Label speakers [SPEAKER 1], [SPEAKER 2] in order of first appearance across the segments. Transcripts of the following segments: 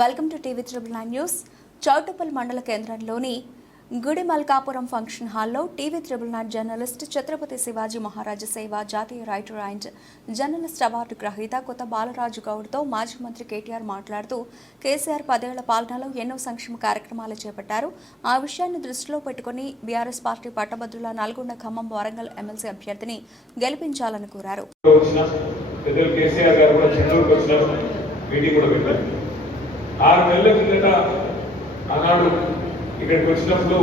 [SPEAKER 1] Welcome to TV triple nine news. Choutuppal మండల కేంద్రంలోని Gudi Malkapuram function హాల్లో TV triple nine journalist Chhatrapati Shivaji మహారాజు సేవ జాతీయ రైటర్ అండ్ జర్నలిస్ట్ అవార్డు గ్రహీత కొత్త బాలరాజు గౌడ్తో మాజీ మంత్రి కేటీఆర్ మాట్లాడుతూ కేసీఆర్ పదేళ్ళ పాలనలో ఎన్నో సంక్షేమ కార్యక్రమాలు చేపట్టారు. ఆ విషయాన్ని దృష్టిలో పెట్టుకుని బీఆర్ఎస్ పార్టీ పట్టభద్రుల నల్గొండ ఖమ్మం వరంగల్ ఎమ్మెల్సీ అభ్యర్థిని గెలిపించాలని కోరారు.
[SPEAKER 2] ఆరు నెలల కిందట ఆనాడు ఇక్కడికి వచ్చినప్పుడు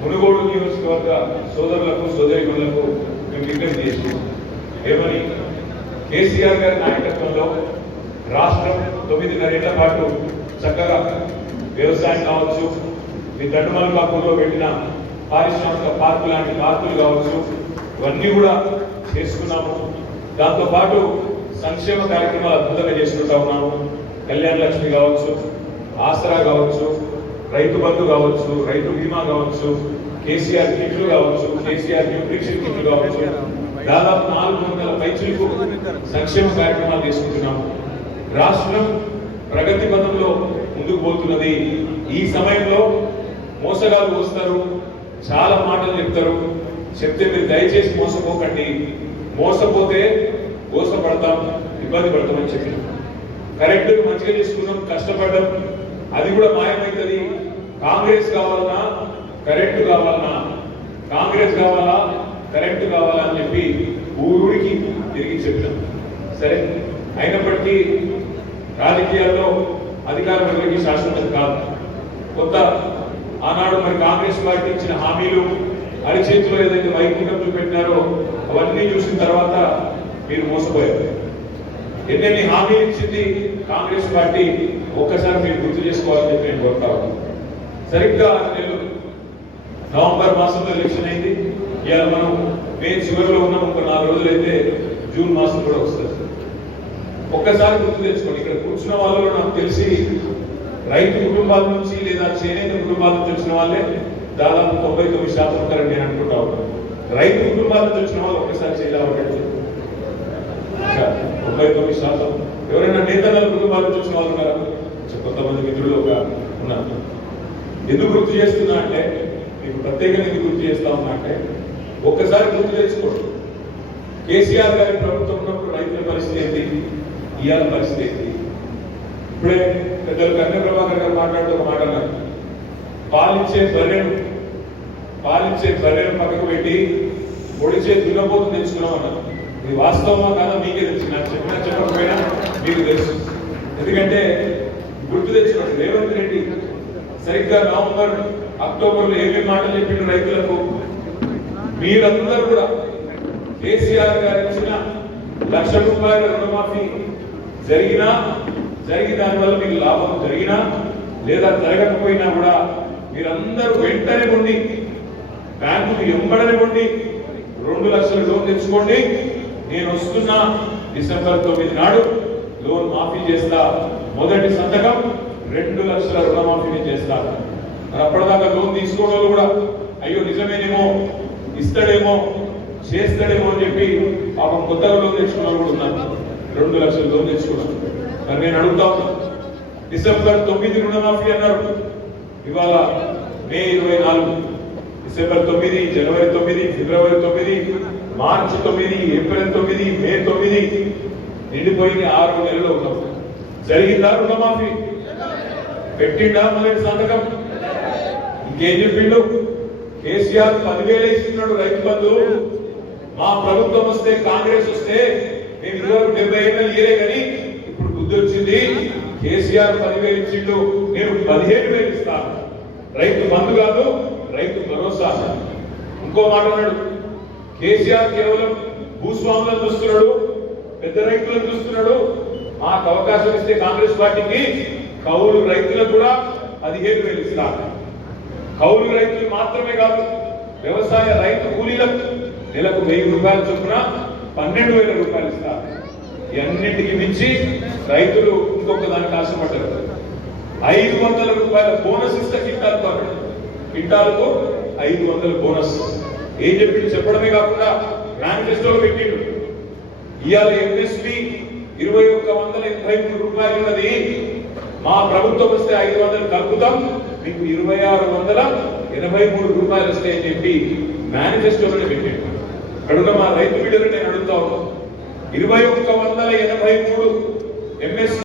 [SPEAKER 2] మునుగోడు నియోజకవర్గ సోదరులకు సోదరిమణులకు మేము విజ్ఞప్తి చేసినాం ఏమని? కేసీఆర్ గారి నాయకత్వంలో రాష్ట్రం తొమ్మిదిన్నరేళ్ళ పాటు చక్కగా వ్యవసాయం కావచ్చు మీ దండుమల్కాపూర్లో పెట్టిన పారిశ్రామిక పార్కు లాంటి పార్కులు కావచ్చు ఇవన్నీ కూడా చేసుకున్నాము. దాంతోపాటు సంక్షేమ కార్యక్రమాలు అద్భుతంగా చేసుకుంటా ఉన్నాము. కళ్యాణ లక్ష్మి కావచ్చు ఆసరా కావచ్చు రైతు బంధు కావచ్చు రైతు బీమా కావచ్చు కేసీఆర్ కిట్లు కావచ్చు కేసీఆర్ న్యూట్రిషన్ కిట్లు కావచ్చు దాదాపు నాలుగు వందల పైచులకు సంక్షేమ కార్యక్రమాలు తీసుకుంటున్నాము రాష్ట్రం ప్రగతి పదంలో ముందుకు పోతున్నది. ఈ సమయంలో మోసగాలు వస్తారు చాలా మాటలు చెప్తారు. చెప్తే మీరు దయచేసి మోసపోకండి. మోసపోతే మోసపడతాం ఇబ్బంది పడతామని చెప్పినాం. కరెక్ట్ మంచిగా చేసుకున్నాం కష్టపడ్డాం. అది కూడా మాయమైతుంది. కాంగ్రెస్ కావాలన్నా కరెంటు కావాలన్నా కాంగ్రెస్ కావాలా కరెక్ట్ కావాలా అని చెప్పి ఊరికి తిరిగి చెప్తాం సరే అయినప్పటికీ రాజకీయాల్లో అధికారం ఎవరికి శాశ్వతం కాదు. కొత్త ఆనాడు మరి కాంగ్రెస్ పార్టీ ఇచ్చిన హామీలు అరిచేతిలో ఏదైతే వైకుంఠం చూపెట్టినారో అవన్నీ చూసిన తర్వాత మీరు మోసపోయారు. ఎన్నెన్ని హామీలు ఇచ్చింది కాంగ్రెస్ పార్టీ? ఒక్కసారి మీరు గుర్తు చేసుకోవాలని చెప్పి నేను కోరుతా సరిగ్గా ఆరు నెలలు. నవంబర్ మాసంలో ఎలక్షన్ అయింది. ఇవాళ మనం మే చివరిలో ఉన్నాం. ఒక నాలుగు రోజులు అయితే జూన్ మాసం కూడా వస్తుంది. ఒక్కసారి గుర్తు తెచ్చుకోండి. ఇక్కడ కూర్చున్న వాళ్ళు నాకు తెలిసి రైతు కుటుంబాల నుంచి లేదా చేనేత కుటుంబాల నుంచి వచ్చిన వాళ్ళే దాదాపు తొంభై తొమ్మిది శాతం ఉంటారని నేను అనుకుంటా రైతు కుటుంబాల నుంచి వచ్చిన వాళ్ళు ఒక్కసారి చేయాలి? ఇంకా తొంభై తొమ్మిది శాతం. ఎవరైనా నేతల కుటుంబాలు నుంచి వాళ్ళు ఉన్నారా? కొంతమంది మిత్రులు ఒక ఉన్నారు. ఎందుకు గుర్తు చేస్తున్నా అంటే మీకు ప్రత్యేకంగా ఎందుకు గుర్తు చేస్తా ఉన్నా అంటే ఒక్కసారి గుర్తు తెచ్చుకోండి. కేసీఆర్ గారి ప్రభుత్వం ఉన్నప్పుడు రైతుల పరిస్థితి ఏంటి? ఇవాళ పరిస్థితి ఏంటి? ఇప్పుడే పెద్దలు కన్నె ప్రభాకర్ గారు మాట్లాడుతూ ఒక మాట పాలిచ్చే బర్రెను పాలిచ్చే బర్రెను పక్కకు పెట్టి పొడిచే దున్నపోతు తెచ్చుకున్నాం అన్నారు ఇది వాస్తవమా కాదా? మీకే తెలిసి నాకు మీకు తెలుసు. ఎందుకంటే గుర్తు తెచ్చుకోండి రేవంత్ రెడ్డి సరిగ్గా నవంబర్ అక్టోబర్లో ఏమి మాటలు చెప్పిండు రైతులకు? మీరందరూ కూడా కేసీఆర్ గారు ఇచ్చిన లక్ష రూపాయల రుణమాఫీ జరిగినా జరిగి దానివల్ల మీకు లాభం జరిగినా లేదా జరగకపోయినా కూడా మీరందరూ వెంటనే ఉండి బ్యాంకులు ఎంబడని ఉండి రెండు లక్షల లోన్ తెచ్చుకోండి. నేను వస్తున్నా డిసెంబర్ తొమ్మిది నాడు. లోన్ మాఫీ చేస్తా మొదటి సంతకం రెండు లక్షల రుణమాఫీని చేస్తా మరి అప్పటిదాకా లోన్ తీసుకోవడం కూడా అయ్యో నిజమేనేమో ఇస్తాడేమో చేస్తాడేమో అని చెప్పి పాపం కొత్తగా లోన్ తెచ్చుకున్న కూడా ఉన్నాను రెండు లక్షల లోన్ తెచ్చుకున్నాను మరి నేను అడుగుతా ఉన్నా డిసెంబర్ తొమ్మిది రుణమాఫీ అన్నారు. ఇవాళ మే ఇరవై నాలుగు డిసెంబర్ తొమ్మిది జనవరి తొమ్మిది ఫిబ్రవరి తొమ్మిది మార్చి తొమ్మిది ఏప్రిల్ తొమ్మిది మే తొమ్మిది నిండిపోయింది ఆరు నెలలో ఉన్నాం జరిగిందా రుణమాఫీ? పెట్టిండా మొదటి సంతకం? ఇంకేం చెప్పిండు? కేసీఆర్ పదివేలు ఇస్తున్నాడు రైతు బంధు. మా ప్రభుత్వం వస్తే కాంగ్రెస్ వస్తే మేము ఇదివరకు డెబ్బై ఏళ్ళు ఇయరే కానీ ఇప్పుడు బుద్ధి వచ్చింది కేసీఆర్ పదివేలు ఇచ్చిండు. నేను పదిహేను వేలు ఇస్తాను. రైతు బంధు కాదు రైతు భరోసా. ఇంకో మాట అన్నాడు. కేసీఆర్ కేవలం భూస్వాములను చూస్తున్నాడు. పెద్ద రైతులను చూస్తున్నాడు. మాకు అవకాశం ఇస్తే కాంగ్రెస్ పార్టీకి కౌలు రైతులకు కూడా పదిహేను వేలు ఇస్తారు. కౌలు రైతులు మాత్రమే కాదు వ్యవసాయ రైతు కూలీలకు నెలకు వెయ్యి రూపాయల చొప్పున పన్నెండు వేల రూపాయలు ఇస్తారు. ఇవన్నింటికి మించి రైతులు ఇంకొక దానికి ఆశపడ్డారు. ఐదు వందల రూపాయల బోనస్ ఇస్తే కింటాలకు అన్నాడు కింటాలకు ఐదు వందల బోనస్. ఏం చెప్పిండు? చెప్పడమే కాకుండా మేనిఫెస్టోలో పెట్టిండు. ఇవాళ ఎంఎస్పి ఇరవై ఒక్క వందల ఎనభై మూడు రూపాయలు ఉన్నది. మా ప్రభుత్వం వస్తే ఐదు వందలు కలుపుతాం. మీకు ఇరవై ఆరు వందల ఎనభై మూడు రూపాయలు వస్తాయని చెప్పి మేనిఫెస్టోలోనే పెట్టాడు అక్కడ మా రైతు బిడ్డలు నేను అడుగుతా ఉన్నాను ఇరవై ఒక్క వందల ఎనభై మూడు ఎంఎస్